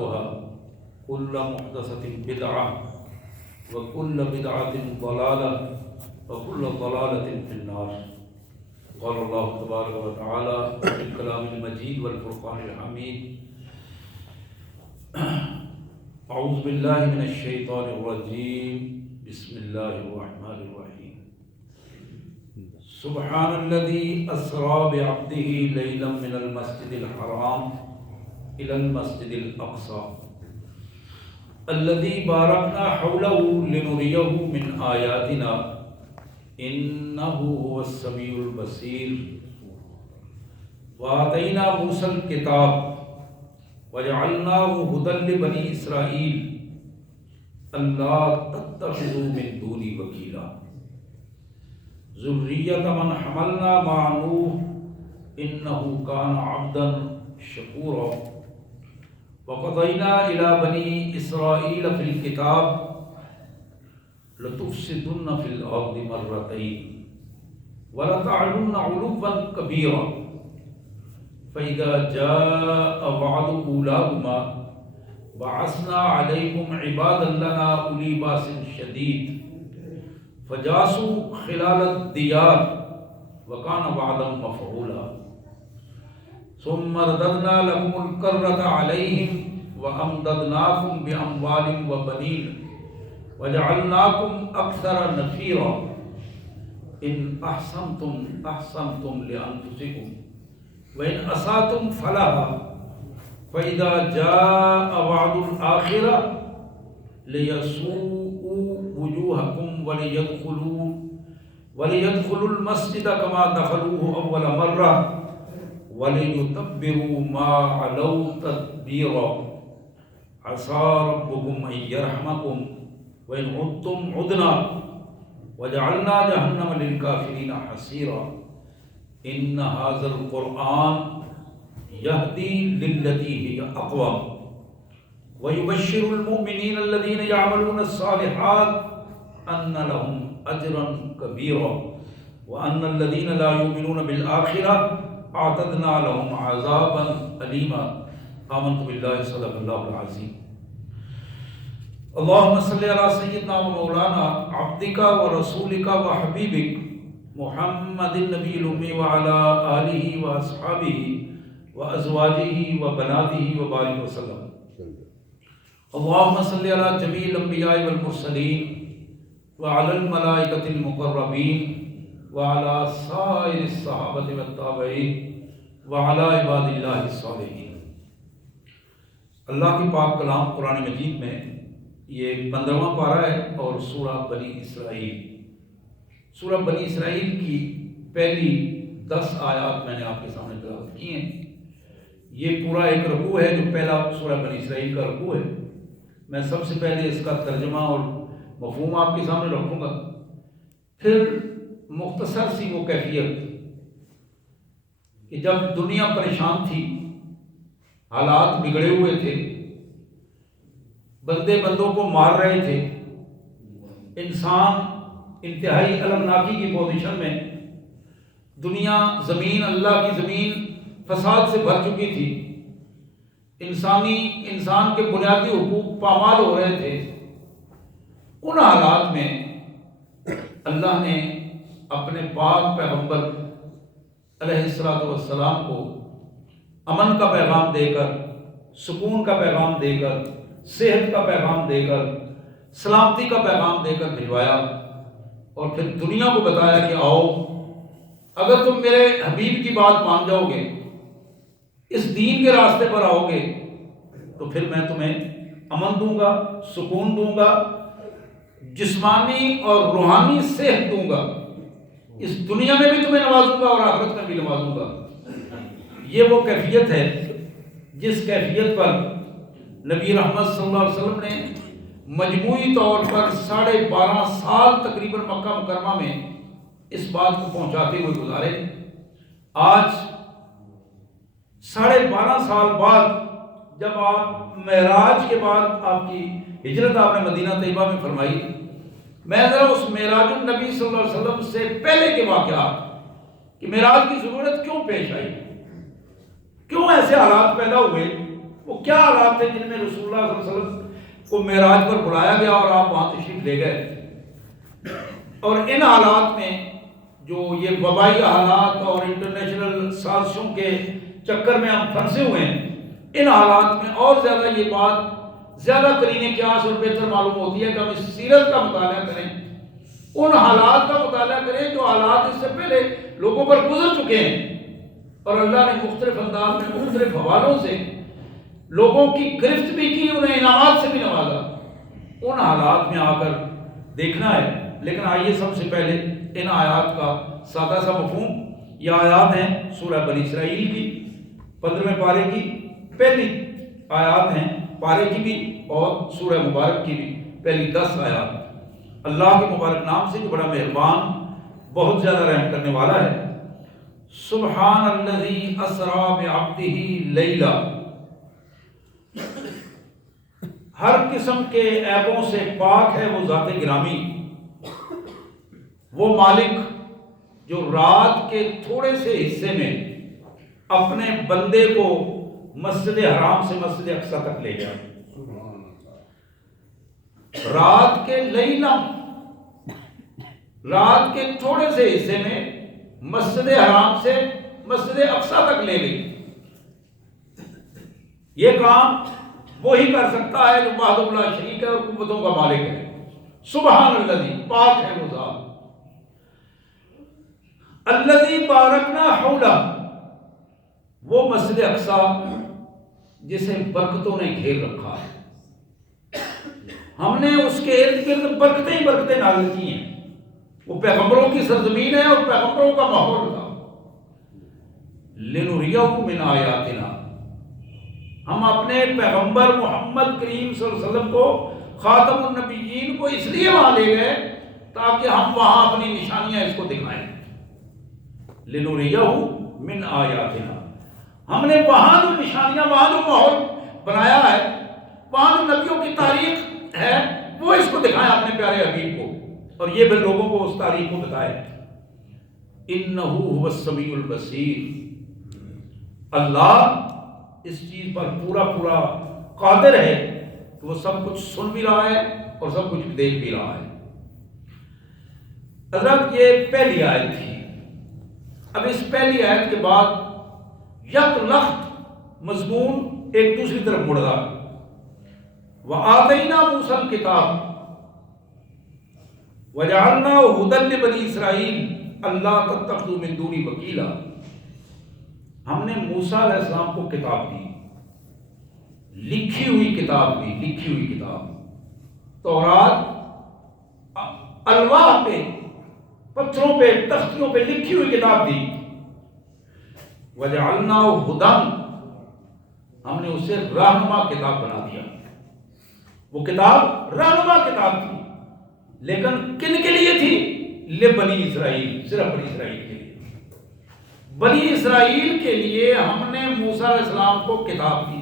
محدثاتها كل محدثة بدعة وكل بدعة ضلالة وكل ضلالة في النار. قال الله تبارك وتعالى في الكلام المجيد والفرقان الحميد: أعوذ بالله من الشيطان الرجيم بسم الله الرحمن الرحيم. سبحان الذي أسرى بعبده ليلا من المسجد الحرام إلى المسجد الأقصى الذي باركنا حوله لنريه من آياتنا إنه هو السميع البصير. وآتينا موسى الكتاب وجعلناه هدى لبني إسرائيل ألا تتخذوا من دوني وكيلا ذرية من حملنا مع نوح إنه كان عبدا شكورا. وقضينا إلى بني إسرائيل في الكتاب لتفسدن في الأرض مرتين ولتعلن علوا كبيرا فإذا جاء وعد أولاهما بعثنا عليكم عبادا لنا أولي بأس شديد فجاسوا خلال الديار وكان وعدا مفعولا. ثم رددنا لكم الكرة عليهم وأمددناكم بأموال وبنين وجعلناكم أكثر نفيرا. إن أحسنتم أحسنتم لأنفسكم وإن أسأتم فلها فإذا جاء وعد الآخرة ليسوءوا وجوهكم وليدخلوا المسجد كما دخلوه أول مرة وليتبروا ما علوا تتبيرا. عسى ربكم أن يرحمكم وإن عدتم عدنا وجعلنا جهنم للكافرين حصيرا. إن هذا القرآن يهدي للتي هي أقوم ويبشر المؤمنين الذين يعملون الصالحات أن لهم أجرا كبيرا وأن الذين لا يؤمنون بالآخرة أعتدنا لهم عذابا أليما. آمنت بالله صدق الله العظيم. اللهم صل على سيدنا ومولانا عبدك ورسولك وحبيبك محمد النبي الأمي وعلى آله وأصحابه وأزواجه وبناته وبارك وسلم. اللهم صل على جميع الأنبياء والمرسلين وعلى الملائكة المقربين وعلى سائر الصحابة والتابعين وعلى عباد اللہ الصالحین. اللہ کی پاک کلام قرآن مجید میں یہ 15واں پارہ ہے اور سورہ بنی اسرائیل. سورہ بنی اسرائیل کی پہلی 10 آیات میں نے آپ کے سامنے تلاوت کی ہیں. یہ پورا ایک رکوع ہے جو پہلا سورہ بنی اسرائیل کا رکوع ہے. میں سب سے پہلے اس کا ترجمہ اور مفہوم آپ کے سامنے رکھوں گا، پھر مختصر سی وہ کیفیت کہ جب دنیا پریشان تھی، حالات بگڑے ہوئے تھے، بندے بندوں کو مار رہے تھے، انسان انتہائی المناکی کی پوزیشن میں، دنیا زمین اللہ کی زمین فساد سے بھر چکی تھی، انسان کے بنیادی حقوق پامال ہو رہے تھے. ان حالات میں اللہ نے اپنے پاک پیغمبر علیہ السلام کو امن کا پیغام دے کر، سکون کا پیغام دے کر، صحت کا پیغام دے کر، سلامتی کا پیغام دے کر بھجوایا اور پھر دنیا کو بتایا کہ آؤ، اگر تم میرے حبیب کی بات مان جاؤ گے، اس دین کے راستے پر آؤ گے تو پھر میں تمہیں امن دوں گا، سکون دوں گا، جسمانی اور روحانی صحت دوں گا، اس دنیا میں بھی تمہیں نوازوں گا اور آخرت میں بھی نوازوں گا. یہ وہ کیفیت ہے جس کیفیت پر نبی رحمت صلی اللہ علیہ وسلم نے مجموعی طور پر 12.5 سال تقریباً مکہ مکرمہ میں اس بات کو پہنچاتے ہوئے گزارے. آج 12.5 سال بعد جب آپ معراج کے بعد آپ کی ہجرت آپ نے مدینہ طیبہ میں فرمائی، میں ذرا اس معراج النبی صلی اللہ علیہ وسلم سے پہلے کے واقعات کہ معراج کی ضرورت کیوں پیش آئی، کیوں ایسے حالات پیدا ہوئے، وہ کیا حالات تھے جن میں رسول اللہ صلی اللہ علیہ وسلم کو معراج پر بلایا گیا اور آپ وہاں تشریف لے گئے، اور ان حالات میں جو یہ وبائی حالات اور انٹرنیشنل سازشوں کے چکر میں ہم پھنسے ہوئے ہیں، ان حالات میں اور زیادہ یہ بات زیادہ قرین قیاس اور بہتر معلوم ہوتی ہے کہ ہم اس سیرت کا مطالعہ کریں، ان حالات کا مطالعہ کریں جو حالات اس سے پہلے لوگوں پر گزر چکے ہیں، اور اللہ نے مختلف انداز میں مختلف حوالوں سے لوگوں کی گرفت بھی کی، انہیں انعامات سے بھی نوازا۔ ان حالات میں آ کر دیکھنا ہے۔ لیکن آئیے سب سے پہلے ان آیات کا سادہ سا مفہوم۔ یہ آیات ہیں سورہ بنی اسرائیل کی 15ویں پارے کی پہلی آیات ہیں، پارے کی بھی اور سورہ مبارک کی بھی پہلی 10 آیات۔ اللہ کے مبارک نام سے جو بڑا مہربان، بہت زیادہ رحم کرنے والا ہے۔ سبحان الذی اسری بعبدہ لیلا، ہر قسم کے عیبوں سے پاک ہے وہ ذات گرامی، وہ مالک جو رات کے تھوڑے سے حصے میں اپنے بندے کو مسجد حرام سے مسجد اقصی تک لے گیا۔ رات کے لیلم، رات کے تھوڑے سے حصے میں مسجد حرام سے مسجد اقصی تک لے گئی۔ یہ کام وہی کر سکتا ہے جو وحدہ لا شریک ہے اور قوتوں کا مالک ہے۔ سبحان الذی، پاک ہے وہ ذات، الذی بارکنا حولہ، وہ مسجد اقصی جسے برکتوں نے گھیر رکھا ہے۔ ہم نے اس کے ارد گرد برکتیں ہی برکتیں نازل کی ہیں۔ وہ پیغمبروں کی سرزمین ہے اور پیغمبروں کا ماحول تھا۔ لنریہ من آیاتنا، ہم اپنے پیغمبر محمد کریم صلی اللہ علیہ وسلم کو، خاتم النبیین کو، اس لیے وہاں لے گئے تاکہ ہم وہاں اپنی نشانیاں اس کو دکھائیں۔ لنریہ من آیاتنا، ہم نے وہاں جو نشانیاں، وہاں جو ماحول بنایا ہے، وہاں جو نبیوں کی تاریخ ہے، وہ اس کو دکھائیں اپنے پیارے حبیب کو، اور یہ بھی لوگوں کو اس تاریخ کو بتائے۔ انہ هو السمیع البصیر، اللہ اس چیز پر پورا قادر ہے کہ وہ سب کچھ سن بھی رہا ہے اور سب کچھ دیکھ بھی رہا ہے۔ حضرت یہ پہلی آیت تھی۔ اب اس پہلی آیت کے بعد یک لخت مضمون ایک دوسری طرف مڑ رہا۔ وَآتَيْنَا مُوسَى الْكِتَابَ وَجَعَلْنَاهُ هُدًى لِبَنِي إِسْرَائِيلَ أَلَّا تَتَّخِذُوا مِن دُونِي وَكِيلًا، ہم نے موسیٰ علیہ السلام کو کتاب دی، لکھی ہوئی کتاب دی، لکھی ہوئی کتاب، تورات الواح پہ، پتھروں پہ، تختیوں پہ لکھی ہوئی کتاب دی۔ وَجَعَلْنَاهُ هُدًى، ہم نے اسے رہنما کتاب بنا دیا۔ وہ کتاب رہنما کتاب تھی، لیکن کن کے لیے تھی؟ لبنی اسرائیل، صرف بنی اسرائیل کے لیے۔ بنی اسرائیل کے لیے ہم نے موسیٰ علیہ السلام کو کتاب دی،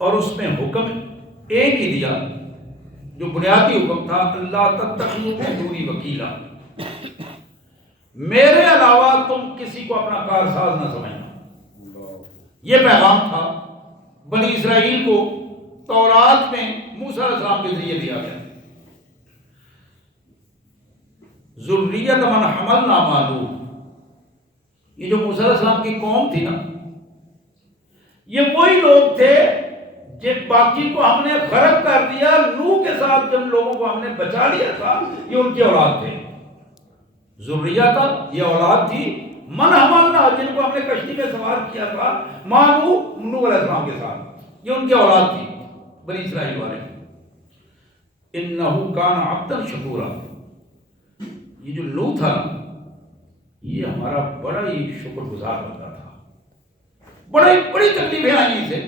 اور اس میں حکم ایک ہی دیا جو بنیادی حکم تھا، اللہ تتخذوا من دونی وکیلا، میرے علاوہ تم کسی کو اپنا کارساز نہ سمجھنا۔ یہ پیغام تھا بنی اسرائیل کو تورات میں موسیٰ علیہ السلام کے ذریعے دیا گیا۔ ذریۃ من حملنا مع نوح، یہ جو موسیٰ علیہ السلام کی قوم تھی نا، یہ وہی لوگ تھے جن باقی کو ہم نے غرق کر دیا۔ نوح کے ساتھ جن لوگوں کو ہم نے بچا لیا تھا، یہ ان کی اولاد تھے۔ ذریہ تھا، یہ اولاد تھی۔ من حملنا، جن کو ہم نے کشتی میں سوار کیا تھا، مع نوح علیہ السلام کے ساتھ، یہ ان کی اولاد تھی، بنی اسرائیل والے۔ انہ کان عبدا شکورا، یہ جو نوح تھا یہ ہمارا بڑا ہی شکر گزار بندہ تھا۔ بڑی تکلیفیں آئی اسے،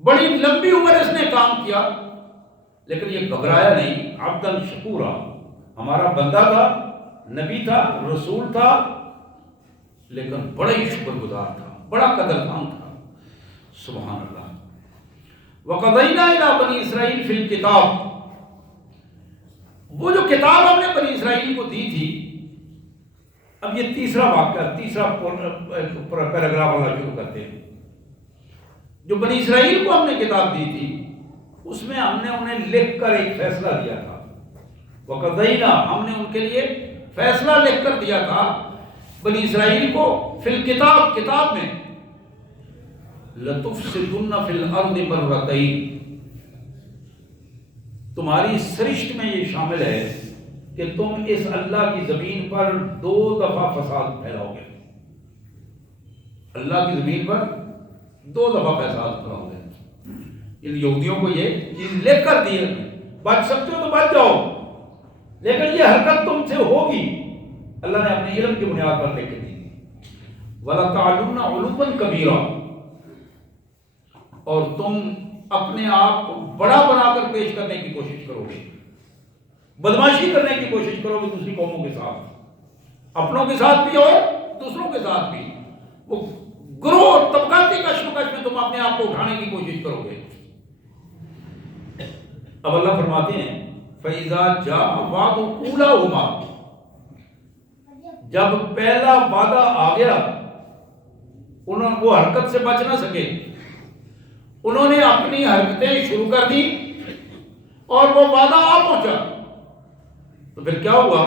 بڑی لمبی عمر اس نے کام کیا، لیکن یہ گھبرایا نہیں۔ عبدا شکورا، ہمارا بندہ تھا، نبی تھا، رسول تھا، لیکن بڑا ہی شکر گزار تھا، بڑا قدردان تھا۔ سبحان اللہ۔ وَقَضَيْنَا إِلَىٰ بَنِي إِسْرَائِيلَ فِي الْكِتَابِ، وہ جو کتاب ہم نے بنی اسرائیل کو دی تھی۔ اب یہ تیسرا واقعہ، تیسرا پیراگراف اللہ شروع کرتے ہیں۔ جو بنی اسرائیل کو ہم نے کتاب دی تھی اس میں ہم نے انہیں لکھ کر ایک فیصلہ دیا تھا، وَقَضَيْنَا، ہم نے ان کے لیے فیصلہ لکھ کر دیا تھا بنی اسرائیل کو فی الکتاب، کتاب میں، لَتُفْسِدُنَّ فِي الْأَرْضِ مَرَّتَيْنِ، تمہاری سرشت میں یہ شامل ہے کہ تم اس اللہ کی زمین پر 2 دفعہ فساد پھیلاؤ گے، اللہ کی زمین پر 2 دفعہ فساد پھیلاؤ گے۔ ان یہودیوں کو یہ چیز لکھ کر دی ہے، بچ سکتے ہو تو بچ جاؤ، لیکن یہ حرکت تم سے ہوگی، اللہ نے اپنے علم کی بنیاد پر لکھ دی۔ وَلَا تَعْلُنَّ عُلُوًّا كَبِيرًا، اور تم اپنے آپ کو بڑا بنا کر پیش کرنے کی کوشش کرو گے، بدماشی کرنے کی کوشش کرو گے دوسری قوموں کے ساتھ، اپنوں کے ساتھ بھی اور دوسروں کے ساتھ بھی، وہ گروہ اور طبقاتی کشمکش میں تم اپنے آپ کو اٹھانے کی کوشش کرو گے۔ اب اللہ فرماتے ہیں فَإِذَا جَاءَ وَعْدُ أُولَاهُمَا، جب پہلا وعدہ آ گیا، انہوں وہ حرکت سے بچ نہ سکے، انہوں نے اپنی حرکتیں شروع کر دی اور وہ وعدہ آ پہنچا، تو پھر کیا ہوا؟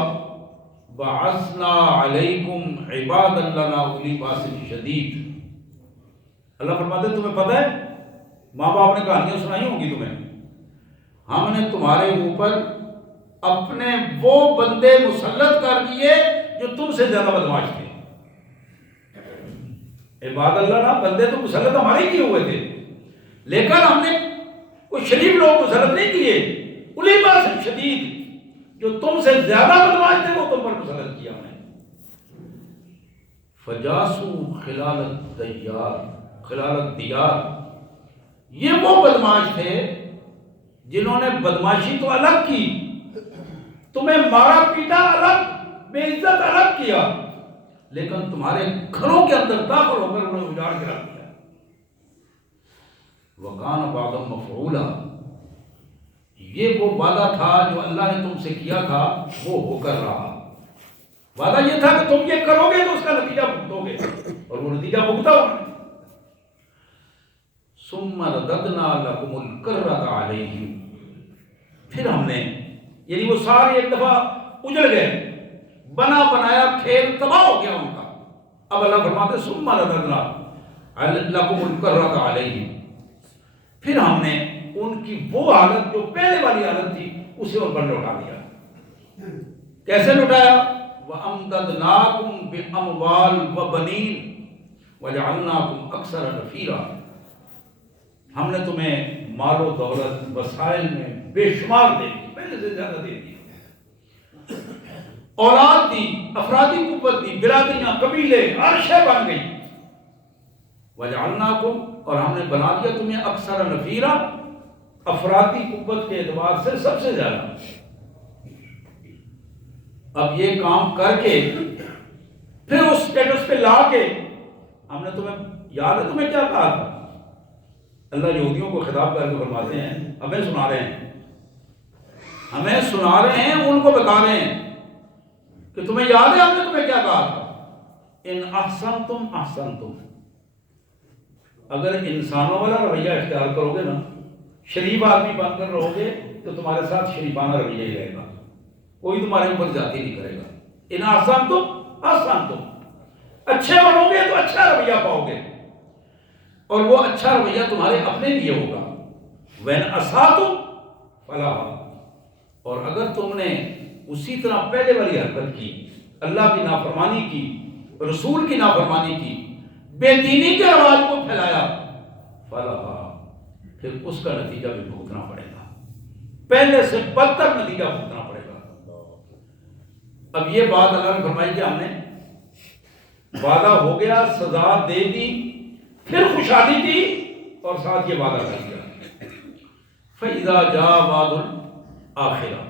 بَعَثْنَا عَلَيْكُمْ عِبَادًا لَنَا أُولِي بَأْسٍ شَدِيدٍ، اللہ فرماتے ہیں تمہیں پتہ ہے، ماں باپ نے کہانیاں سنائی ہوں گی تمہیں، ہم نے تمہارے اوپر اپنے وہ بندے مسلط کر دیے جو تم سے زیادہ بدماش تھے۔ عباد اللہ نا، بندے تو مسلط ہمارے کیے ہوئے تھے، لیکن ہم نے کوئی شریف لوگ مسلط نہیں کیے، اولی باس شدید، جو تم سے زیادہ بدماش تھے وہ تم پر مسلط کیا ہم نے۔ فجاسو خلال الدیار، یہ وہ بدماش تھے جنہوں نے بدماشی تو الگ کی، تمہیں مارا پیٹا الگ، بے عزت الگ کیا، لیکن تمہارے گھروں کے اندر داخل ہو کر انہیں اجاڑ کے رکھ دیا۔ وَكَانَ بَعْضًا مَفْعُولًا، یہ وہ وعدہ تھا جو اللہ نے تم سے کیا تھا، وہ ہو کر رہا۔ وعدہ یہ تھا کہ تم یہ کرو گے تو اس کا نتیجہ بھگتو گے، اور وہ نتیجہ بھگتا ہوا۔ ثُمَّ رَدَدْنَا لَكُمُ الْكَرَّةَ عَلَيْهِمْ، پھر ہم نے، یعنی وہ سارے ایک دفعہ اجڑ گئے، بنا بنایا کھیل تباہ ہو گیا ان کا۔ اب اللہ فرماتے ہیں ثُمَّ رَدَدْنَا لَكُمُ الْكَرَّةَ عَلَيْهِمْ، پھر ہم نے ان کی وہ حالت جو پہلے والی حالت تھی اسے ان پر لوٹا دیا۔ کیسے لوٹایا؟ وَأَمْدَدْنَاكُمْ بِأَمْوَالٍ وَبَنِينَ وَجَعَلْنَاكُمْ أَكْثَرَ نَفِيرًا، ہم نے تمہیں مال و دولت وسائل میں بے شمار دے دی، پہلے سے زیادہ دے دی، اولاد دی، افرادی قوت دی، برادریاں، قبیلے، ہر شے بن گئی۔ وَجَعَلْنَاكُمْ، اور ہم نے بنا دیا تمہیں اکثر نفیرا، افرادی قوت کے اعتبار سے سب سے زیادہ۔ اب یہ کام کر کے پھر اس سٹیٹس پہ لا کے ہم نے تمہیں، یاد ہے تمہیں کیا کہا تھا؟ اللہ یہودیوں کو خطاب کر کے فرماتے ہیں، ہمیں سنا رہے ہیں، ہمیں سنا رہے ہیں، ان کو بتا رہے ہیں کہ تمہیں یاد ہے ہم نے تمہیں کیا کہا تھا؟ ان احسنتم احسنتم، اگر انسانوں والا رویہ اختیار کرو گے نا، شریف آدمی بن کر رہو گے تو تمہارے ساتھ شریفانہ رویہ ہی رہے گا، کوئی تمہارے اوپر زیادتی نہیں کرے گا۔ ان احسنتم احسنتم، اچھے بنو گے تو اچھا رویہ پاؤ گے، اور وہ اچھا رویہ تمہارے اپنے لیے ہوگا۔ وَإِنْ أَسَأْتُمْ فَلَهَا، اور اگر تم نے اسی طرح پہلے والی حرکت کی، اللہ کی نافرمانی کی، رسول کی نافرمانی کی، بے دینی کے رواج کو پھیلایا، فَلَهَا، پھر اس کا نتیجہ بھی بھگتنا پڑے گا، پہلے سے بدتر نتیجہ بھگتنا پڑے گا۔ اب یہ بات اللہ نے فرمائی کہ ہم نے وعدہ ہو گیا، سزا دے دی، پھر خوشحالی دی، اور ساتھ یہ وعدہ کر دیا۔ فَإِذَا جَاءَ وَعْدُ الْآخِرَةِ،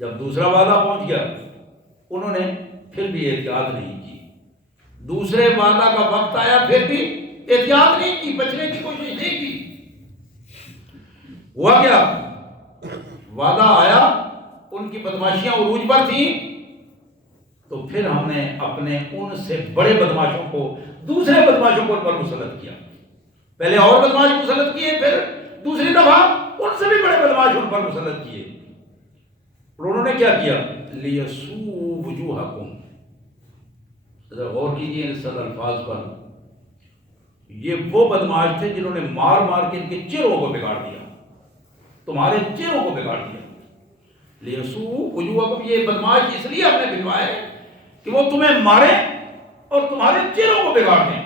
جب دوسرا وعدہ پہنچ گیا، انہوں نے پھر بھی احتیاط نہیں کی، دوسرے وعدہ کا وقت آیا پھر بھی احتیاط نہیں کی، بچنے کی کوشش نہیں کی۔ ہوا کیا؟ وعدہ آیا، ان کی بدماشیاں عروج پر تھیں، تو پھر ہم نے اپنے ان سے بڑے بدماشوں کو، دوسرے بدماشوں کو پر مسلط کیا۔ پہلے اور بدماش مسلط کیے، پھر دوسری دفعہ ان سے بھی بڑے بدماش ان پر مسلط کیے. اور انہوں نے کیا کیا؟ لیسوء وجوہکم. ذرا غور کیجیے ان سب الفاظ پر. یہ وہ بدماش تھے جنہوں نے مار مار کے ان کے چہروں کو بگاڑ دیا، تمہارے چہروں کو بگاڑ دیا. لیسوء وجوہکم، یہ بدماش اس لیے ہم نے بھجوائے کہ وہ تمہیں مارے اور تمہارے چہروں کو بگاڑ دیں.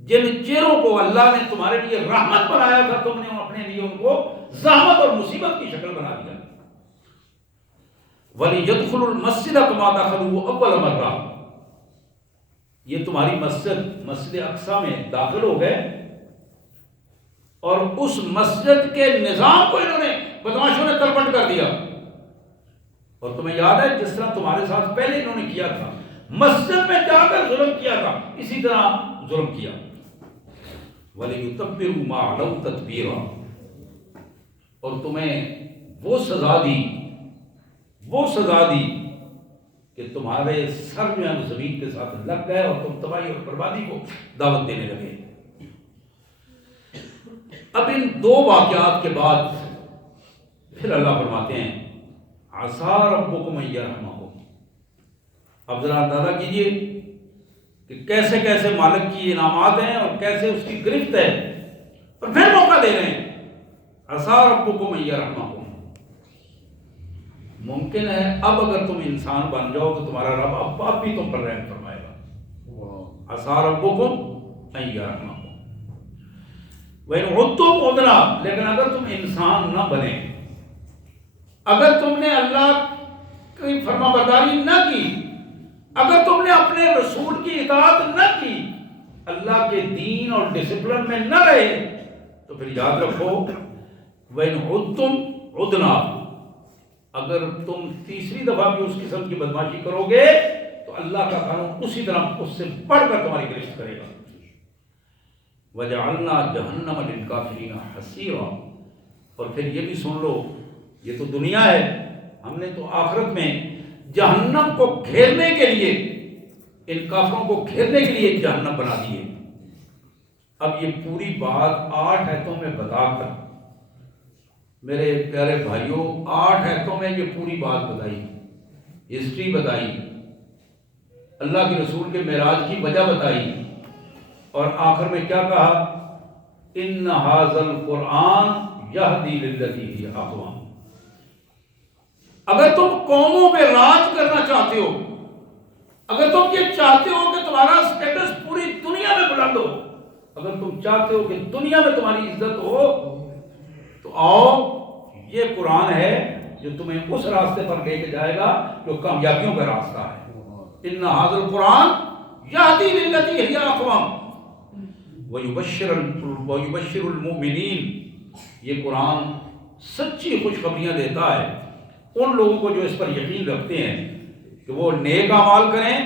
جن چہروں کو اللہ نے تمہارے لیے رحمت بنایا تھا، تم نے اپنے لیے ان کو زحمت اور مصیبت کی شکل بنا دیا. وَلِيَدْخُلُوا الْمَسْجِدَ كَمَا دَخَلُوهُ أَوَّلَ مَرَّةٍ. یہ تمہاری مسجد اقصیٰ میں داخل ہو گئے اور اس مسجد کے نظام کو انہوں نے بدماشوں نے تلپٹ کر دیا. اور تمہیں یاد ہے جس طرح تمہارے ساتھ پہلے انہوں نے کیا تھا، مسجد میں جا کر ظلم کیا تھا، اسی طرح ظلم کیا. وَلِيُتَبِّرُوا مَا عَلَوْا تَتْبِيرًا. اور تمہیں وہ سزا دی کہ تمہارے سر جو ہے زمین کے ساتھ لگ گئے اور تم تباہی اور بربادی کو دعوت دینے لگے. اب ان دو واقعات کے بعد پھر اللہ فرماتے ہیں عَسَىٰ رَبُّكُمْ أَن يَرْحَمَكُمْ. اب ذرا اندازہ کیجئے کہ کیسے کیسے مالک کی انعامات ہیں اور کیسے اس کی گرفت ہے، اور پھر موقع دے رہے ہیں عَسَىٰ رَبُّكُمْ أَن يَرْحَمَكُمْ. ممکن ہے اب اگر تم انسان بن جاؤ تو تمہارا رب اب بھی تم پر رحم فرمائے گا. عَسَىٰ رَبُّكُمْ أَن يَرْحَمَكُمْ وَإِنْ عُدْتُمْ عُدْنَا. لیکن اگر تم انسان نہ بنے، اگر تم نے اللہ کی فرما برداری نہ کی، اگر تم نے اپنے رسول کی اطاعت نہ کی، اللہ کے دین اور ڈسپلن میں نہ رہے، تو پھر یاد رکھو وَإِنْ عُدْتُمْ عُدْنَا. اگر تم تیسری دفعہ بھی اس قسم کی بدماشی کرو گے تو اللہ کا قانون اسی طرح اس سے بڑھ کر تمہاری گرفت کرے گا. وَجَعَلْنَا جَهَنَّمَ لِلْكَافِرِينَ حَصِيرًا. اور پھر یہ بھی سن لو، یہ تو دنیا ہے، ہم نے تو آخرت میں جہنم کو گھیرنے کے لیے، ان کافروں کو گھیرنے کے لیے جہنم بنا دیے. اب یہ پوری بات 8 آیتوں میں بتا کر میرے پیارے بھائیوں، 8 آیتوں میں یہ پوری بات بتائی، ہسٹری بتائی، اللہ کے رسول کے معراج کی وجہ بتائی، اور آخر میں کیا کہا؟ ان ھذا القرآن یہدی للتی ہی اقوم. اگر تم قوموں پہ راج کرنا چاہتے ہو، اگر تم یہ چاہتے ہو کہ تمہارا سٹیٹس پوری دنیا میں بلند ہو، اگر تم چاہتے ہو کہ دنیا میں تمہاری عزت ہو، تو آؤ، یہ قرآن ہے جو تمہیں اس راستے پر لے کے جائے گا جو کامیابیوں کا راستہ ہے. ان ھذا القرآن یہدی للتی ہی اقوم وَيُبَشِّرُ الْمُؤْمِنِينَ. یہ قرآن سچی خوشخبریاں دیتا ہے ان لوگوں کو جو اس پر یقین رکھتے ہیں کہ وہ نیک اعمال کریں.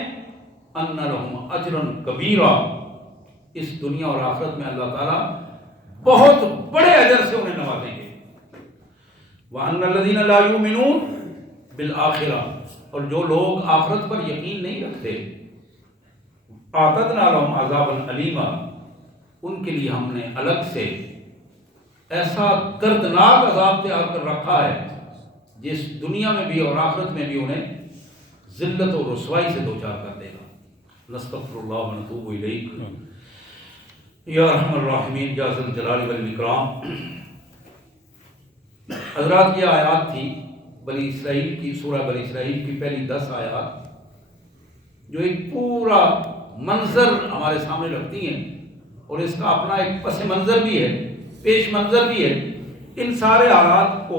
ان لہم اجرا کبیرا. اس دنیا اور آخرت میں اللہ تعالیٰ بہت بڑے اجر سے انہیں نوازیں گے. وَأَنَّ الَّذِينَ لَا يُؤْمِنُونَ بِالْآخِرَةِ. اور جو لوگ آخرت پر یقین نہیں رکھتے، اعتدنا لهم عذابا علیما. ان کے لیے ہم نے الگ سے ایسا دردناک عذاب تیار کر رکھا ہے جس دنیا میں بھی اور آخرت میں بھی انہیں ذلت اور رسوائی سے دوچار کر دے گا. نستغفر اللہ و نتوب الیہ یا ارحم الراحمین یا ذا الجلال والاکرام. حضرات یہ آیات تھی بنی اسرائیل کی، سورہ بنی اسرائیل کی پہلی 10 آیات، جو ایک پورا منظر ہمارے سامنے رکھتی ہیں، اور اس کا اپنا ایک پس منظر بھی ہے، پیش منظر بھی ہے. ان سارے حالات کو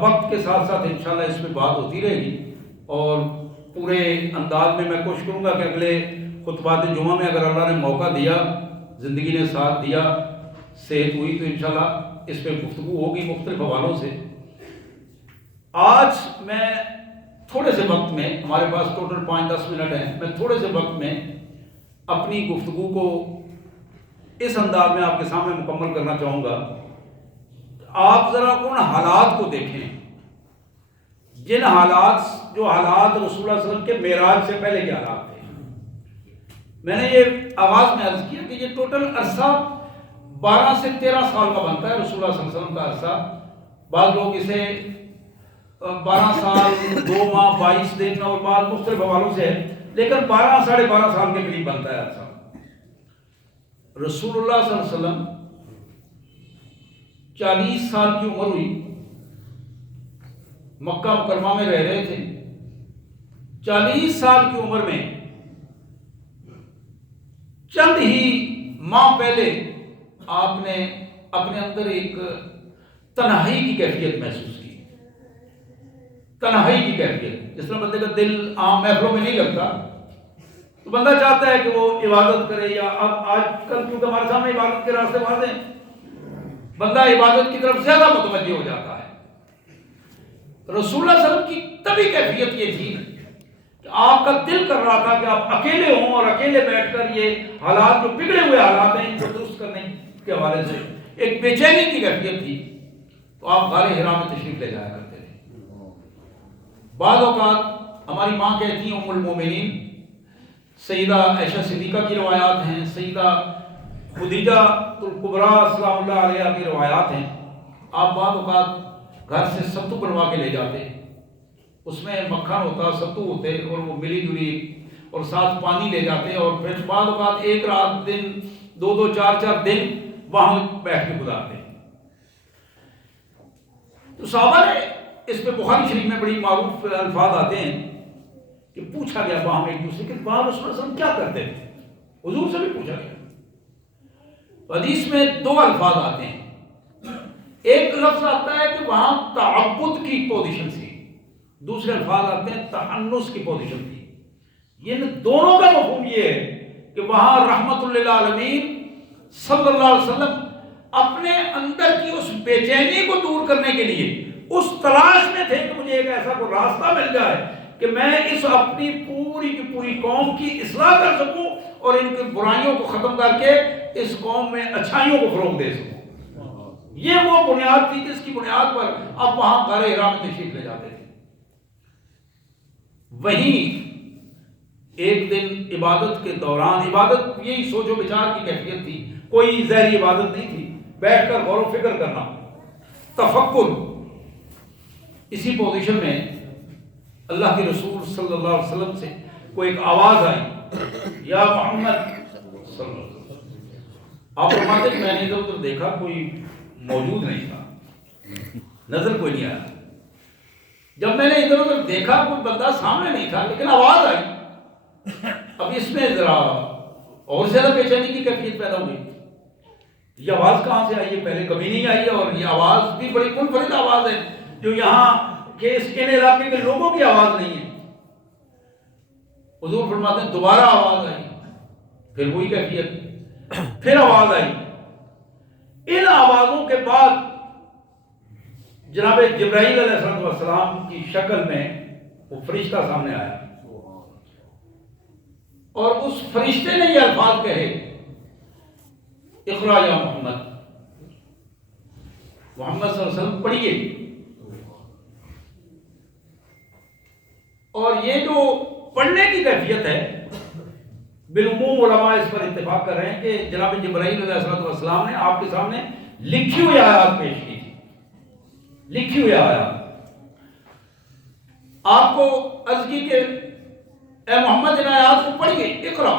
وقت کے ساتھ ساتھ انشاءاللہ اس میں بات ہوتی رہے گی، اور پورے انداز میں کوشش کروں گا کہ اگلے خطبات جمعہ میں اگر اللہ نے موقع دیا، زندگی نے ساتھ دیا، صحت ہوئی، تو انشاءاللہ اس پہ گفتگو ہوگی مختلف حوالوں سے. آج میں تھوڑے سے وقت میں، ہمارے پاس ٹوٹل 5-10 منٹ ہیں، میں تھوڑے سے وقت میں اپنی گفتگو کو اس انداز میں آپ کے سامنے مکمل کرنا چاہوں گا. آپ ذرا ان حالات کو دیکھیں، جن حالات، جو حالات رسول اللہ صلی اللہ علیہ وسلم کے معراج سے پہلے کے حالات تھے. میں نے یہ آغاز میں عرض کیا کہ یہ ٹوٹل عرصہ 12 سے 13 سال کا بنتا ہے رسول اللہ صلی اللہ علیہ وسلم کا عرصہ. بعض لوگ اسے 12 سال 2 ماہ 22 دن اور بعض مختلف حوالوں سے ہے، لیکن 12 ساڑھے 12 سال کے قریب بنتا ہے عرصہ. رسول اللہ صلی اللہ علیہ وسلم 40 سال کی عمر ہوئی، مکہ مکرمہ میں رہ رہے تھے. 40 سال کی عمر میں چند ہی ماہ پہلے آپ نے اپنے اندر ایک تنہائی کی کیفیت محسوس کی. تنہائی کی کیفیت، جس طرح بندے کا دل عام محفلوں میں نہیں لگتا تو بندہ چاہتا ہے کہ وہ عبادت کرے، یا اب آج کل کیونکہ ہمارے سامنے عبادت کے راستے واضح ہیں، بندہ عبادت کی طرف زیادہ متوجہ ہو جاتا ہے. رسول اللہ صلی اللہ علیہ وسلم کی طبی کیفیت یہ تھی کہ آپ کا دل کر رہا تھا کہ آپ اکیلے ہوں اور اکیلے بیٹھ کر یہ حالات جو بگڑے ہوئے حالات ہیں ان کو درست کرنے کے حوالے سے ایک بے چینی کی کیفیت تھی. تو آپ غار حرا میں تشریف لے جایا کرتے تھے. بعض اوقات ہماری ماں کہتی ہیں ام المومنین سیدہ عائشہ صدیقہ کی روایات ہیں، سیدہ خدیجہ الکبریٰ سلام اللہ علیہا کی روایات ہیں، آپ بعض اوقات گھر سے ستو بنوا کے لے جاتے، اس میں مکھن ہوتا، ستو ہوتے اور وہ ملی جلی اور ساتھ پانی لے جاتے، اور پھر بعض اوقات ایک رات دن 2 4 دن وہاں بیٹھ کے گزارتے. تو صحابہ نے اس پہ بخاری شریف میں بڑی معروف الفاظ آتے ہیں کہ پوچھا گیا وہاں ایک دوسرے کے وہاں رسول اللہ صلی اللہ علیہ وسلم کیا کرتے تھے، حضور سے بھی پوچھا گیا. حدیث میں 2 الفاظ آتے ہیں، ایک لفظ آتا ہے کہ وہاں تعبد کی پوزیشن تھی، دوسرے الفاظ آتے ہیں تحنس کی پوزیشن تھی. یہ دونوں کا مفہوم یہ ہے کہ وہاں رحمت للعالمین صلی اللہ علیہ وسلم اپنے اندر کی اس بے چینی کو دور کرنے کے لیے اس تلاش میں تھے کہ مجھے ایک ایسا کوئی راستہ مل جائے کہ میں اس اپنی پوری کی پوری قوم کی اصلاح کر سکوں اور ان کی برائیوں کو ختم کر کے اس قوم میں اچھائیوں کو فروغ دے سکوں. یہ وہ بنیاد تھی جس کی بنیاد پر اب وہاں غار حرا میں تشریف لے جاتے تھے. وہیں ایک دن عبادت کے دوران، عبادت یہی سوچ و بچار کی کیفیت تھی، کوئی ظاہری عبادت نہیں تھی، بیٹھ کر غور و فکر کرنا، تفکر. اسی پوزیشن میں اللہ کے رسول صلی اللہ علیہ وسلم سے کوئی ایک آواز آئی، یا محمد صلی اللہ علیہ وسلم. آپ فرماتے کہ میں نے ادھر ادھر دیکھا، کوئی موجود نہیں تھا، نظر کوئی نہیں آیا. جب میں نے ادھر ادھر دیکھا کوئی بندہ سامنے نہیں تھا، لیکن آواز آئی. اب اس میں ذرا اور زیادہ بے چینی کی کیفیت پیدا ہوئی. یہ آواز کہاں سے آئی ہے؟ پہلے کبھی نہیں آئی ہے، اور یہ آواز بھی بڑی منفرد آواز ہے جو یہاں کہ اس کے علاقے کے لوگوں کی آواز نہیں ہے. حضور فرماتے ہیں دوبارہ آواز آئی، پھر وہی کیفیت، پھر آواز آئی. ان آوازوں کے بعد جناب جبرائیل علیہ السلام کی شکل میں وہ فرشتہ سامنے آیا، اور اس فرشتے نے یہ الفاظ کہے، اقرا یا محمد، محمد صلی اللہ علیہ وسلم پڑھیے. اور یہ جو پڑھنے کی کیفیت ہے، بالعموم علماء اس پر اتفاق کر رہے ہیں کہ جناب جبرائیل علیہ السلام نے آپ کے سامنے لکھی ہوئی آیات پیش کی تھی. لکھی ہوئی آیات آپ کو عرض کی کہ اے محمد ان آیات کو پڑھیے، اقرا.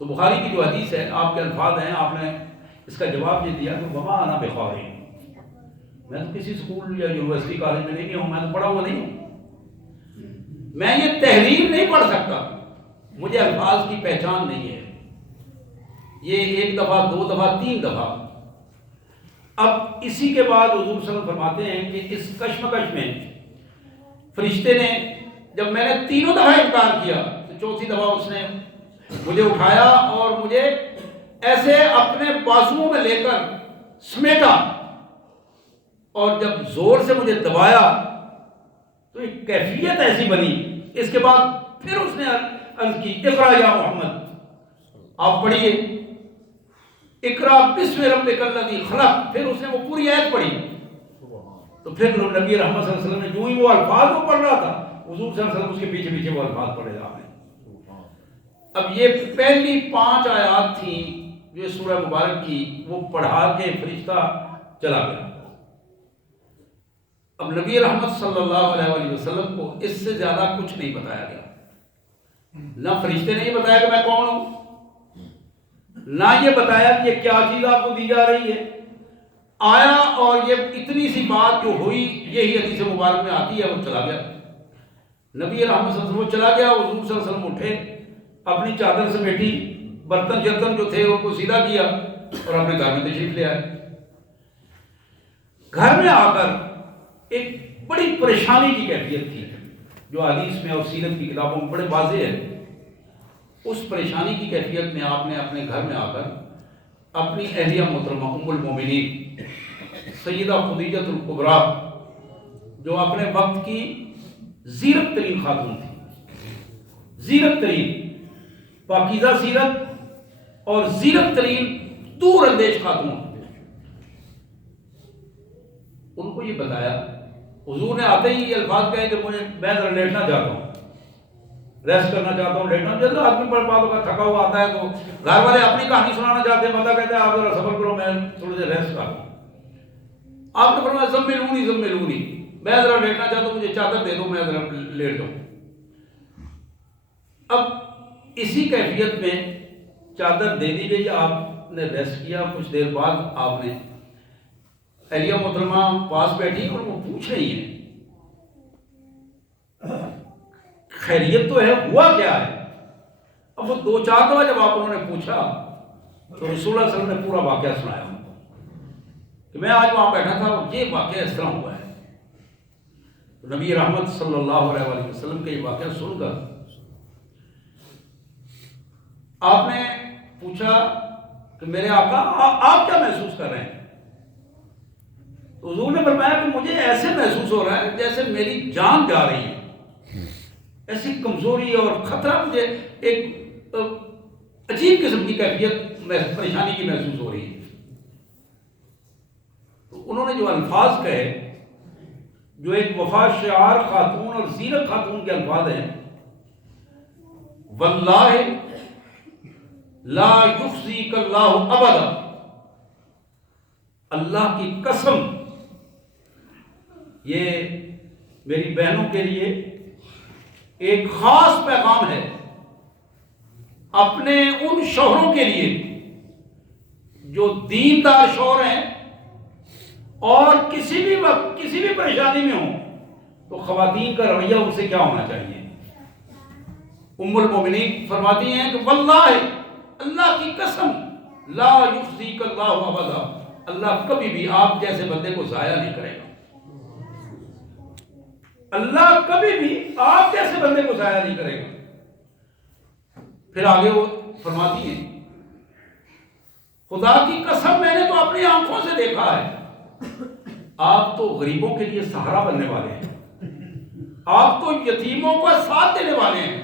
تو بخاری کی جو حدیث ہے، آپ کے الفاظ ہیں، آپ نے اس کا جواب یہ دیا کہ وما انا بقاری، میں تو کسی اسکول یا یونیورسٹی کالج میں نہیں ہوں، میں تو پڑھا ہوا نہیں ہوں، میں یہ تحریر نہیں پڑھ سکتا، مجھے الفاظ کی پہچان نہیں ہے. یہ 1 دفعہ 2 دفعہ 3 دفعہ. اب اسی کے بعد حضور صلی اللہ علیہ وسلم فرماتے ہیں کہ اس کشمکش میں فرشتے نے، جب میں نے 3 دفعہ انکار کیا تو 4تھی دفعہ اس نے مجھے اٹھایا اور مجھے ایسے اپنے بازوؤں میں لے کر سمیٹا، اور جب زور سے مجھے دبایا تو ایک کیفیت ایسی بنی. اس کے بعد پھر اس نے عرض کی، اقرا یا محمد، آپ پڑھیے، اقرا بسم ربک الذی خلق. پھر اس نے وہ پوری آیت پڑھی. تو پھر نبی رحمت صلی اللہ علیہ وسلم نے جو ہی وہ الفاظ کو پڑھ رہا تھا، حضور صلی اللہ علیہ وسلم اس کے پیچھے پیچھے وہ الفاظ پڑھے جا رہے ہیں. اب یہ پہلی 5 آیات تھیں جو سورہ مبارک کی، وہ پڑھا کے فرشتہ چلا گیا۔ اب نبی رحمت صلی اللہ علیہ وآلہ وسلم کو اس سے زیادہ کچھ نہیں بتایا گیا، نہ فرشتے نے یہ بتایا کہ میں کون ہوں، نہ یہ بتایا کہ یہ کیا چیز آپ کو دی جا رہی ہے۔ آیا اور یہ اتنی سی بات جو ہوئی، یہی حدیث مبارک میں آتی ہے، وہ چلا گیا۔ نبی رحمت صلی اللہ علیہ وسلم چلا گیا، حضور صلی اللہ علیہ وسلم اٹھے، اپنی چادر سمیٹی، برتن جرتن جو تھے ان کو سیدھا کیا اور اپنے گھر میں تشریف لے آئے۔ گھر میں آ کر ایک بڑی پریشانی کی کیفیت تھی جو حدیث میں اور سیرت کی کتابوں میں بڑے واضح ہے۔ اس پریشانی کی کیفیت میں آپ نے اپنے گھر میں آ کر اپنی اہلیہ محترمہ ام المومنین سیدہ خدیجہ الکبریٰ، جو اپنے وقت کی زیرت ترین خاتون تھی، زیرت ترین، پاکیزہ سیرت اور زیرت ترین دور اندیش خاتون، ان کو یہ بتایا۔ حضور نے آتے ہی یہ الفاظ کہے کہ میں ذرا لیٹنا چاہتا ہوں، ریسٹ کرنا چاہتا ہوں، لیٹنا چاہتا ہوں۔ آدمی پر بات ہوگا، تھکا ہوا آتا ہے تو گھر والے اپنی کہانی سنانا چاہتے ہیں، بندہ کہتا ہے آپ ذرا صبر کرو، میں تھوڑی دیر ریسٹ کر لوں۔ آپ نے فرمایا زملونی زملونی، میں ذرا لیٹنا چاہتا ہوں، مجھے چادر دے دو، میں ذرا لیٹ جاؤں۔ اب اسی کیفیت میں چادر دے دی گئی، آپ نے ریسٹ کیا۔ کچھ دیر بعد آپ نے اہلیہ محترمہ پاس بیٹھی اور وہ پوچھ رہی ہیں خیریت تو ہے، ہوا کیا ہے؟ اب وہ 2-4 دفعہ جب آپ انہوں نے پوچھا تو رسول اللہ صلی اللہ علیہ وسلم نے پورا واقعہ سنایا ان کو کہ میں آج وہاں بیٹھا تھا اور یہ واقعہ اس طرح ہوا ہے۔ تو نبی رحمت صلی اللہ علیہ وآلہ وسلم کا یہ واقعہ سن کر آپ نے پوچھا کہ میرے آقا آپ کیا محسوس کر رہے ہیں؟ تو حضور نے فرمایا کہ مجھے ایسے محسوس ہو رہا ہے جیسے میری جان جا رہی ہے، ایسی کمزوری اور خطرہ، مجھے ایک عجیب قسم کی کیفیت، پریشانی کی محسوس ہو رہی ہے۔ تو انہوں نے جو الفاظ کہے، جو ایک وفا شعار خاتون اور زیرت خاتون کے الفاظ ہیں، واللہ لا یخزیک اللہ ابدا، اللہ کی قسم، یہ میری بہنوں کے لیے ایک خاص پیغام ہے، اپنے ان شوہروں کے لیے جو دیندار شوہر ہیں اور کسی بھی وقت کسی بھی پریشانی میں ہوں تو خواتین کا رویہ ان سے کیا ہونا چاہیے۔ ام المومنین فرماتی ہیں کہ واللہ، اللہ کی قسم، لا یخزیک اللہ ابدا، اللہ کبھی بھی آپ جیسے بندے کو ضائع نہیں کرے گا، اللہ کبھی بھی آپ جیسے بندے کو ضائع نہیں کرے گا۔ پھر آگے وہ فرماتی ہیں خدا کی قسم، میں نے تو اپنی آنکھوں سے دیکھا ہے، آپ تو غریبوں کے لیے سہارا بننے والے ہیں، آپ تو یتیموں کا ساتھ دینے والے ہیں،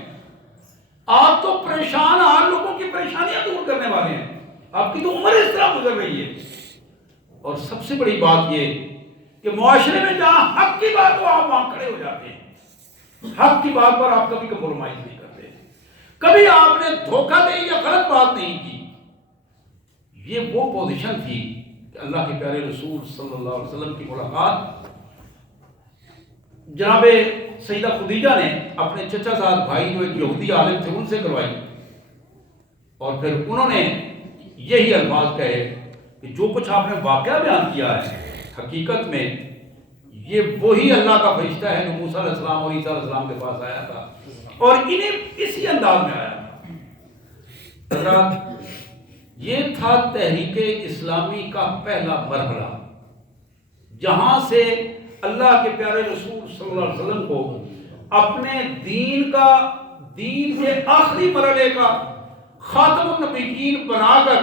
آپ تو پریشان حال لوگوں کی پریشانیاں دور کرنے والے ہیں، آپ کی تو عمر اس طرح گزر رہی ہے۔ اور سب سے بڑی بات یہ کہ معاشرے میں جہاں حق کی بات ہو آپ وہاں کھڑے ہو جاتے ہیں، حق کی بات پر آپ کبھی کمپرومائز نہیں کرتے، کبھی آپ نے دھوکہ دی یا غلط بات نہیں کی۔ یہ وہ پوزیشن تھی کہ اللہ کے پیارے رسول صلی اللہ علیہ وسلم کی ملاقات جناب سیدہ خدیجہ نے اپنے چچا زاد بھائی جو ایک یہودی عالم تھے ان سے کروائی، اور پھر انہوں نے یہی الفاظ کہے کہ جو کچھ آپ نے واقعہ بیان کیا ہے حقیقت میں یہ وہی اللہ کا فرشتہ ہے جو موسیٰ علیہ السلام اور عیسیٰ علیہ السلام کے پاس آیا تھا، اور انہیں اسی انداز میں آیا تھا۔ حضرات، یہ تھا تحریک اسلامی کا پہلا مرحلہ، جہاں سے اللہ کے پیارے رسول صلی اللہ علیہ وسلم کو اپنے دین کے آخری مرحلے کا خاتم النبیین بنا کر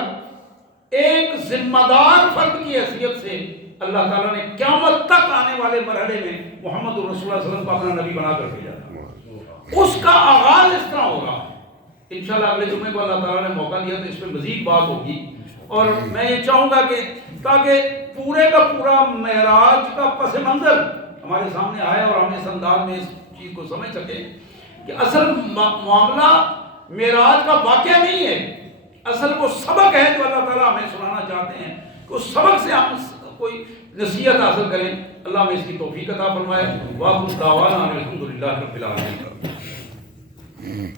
ایک ذمہ دار فرد کی حیثیت سے اللہ تعالیٰ نے قیامت تک آنے والے مرحلے میں محمد رسول اللہ صلی اللہ علیہ وسلم کو اپنا نبی بنا کر بھیجا تھا۔ اس کا آغاز اس طرح ہوگا۔ انشاءاللہ اگلے جمعے کو اللہ تعالیٰ نے موقع دیا تو اس میں مزید بات ہوگی، اور میں یہ چاہوں گا کہ تاکہ پورے کا پورا معراج کا پس منظر ہمارے سامنے آئے اور ہم اس انداز میں اس چیز کو سمجھ سکیں کہ اصل معاملہ معراج کا واقعہ نہیں ہے، اصل وہ سبق ہے جو اللہ تعالیٰ ہمیں سنانا چاہتے ہیں کہ اس سبق سے ہم کوئی نصیحت حاصل کریں۔ اللہ ہمیں اس کی توفیق عطا فرمائے۔ وآخر دعوانا الحمدللہ رب العالمین۔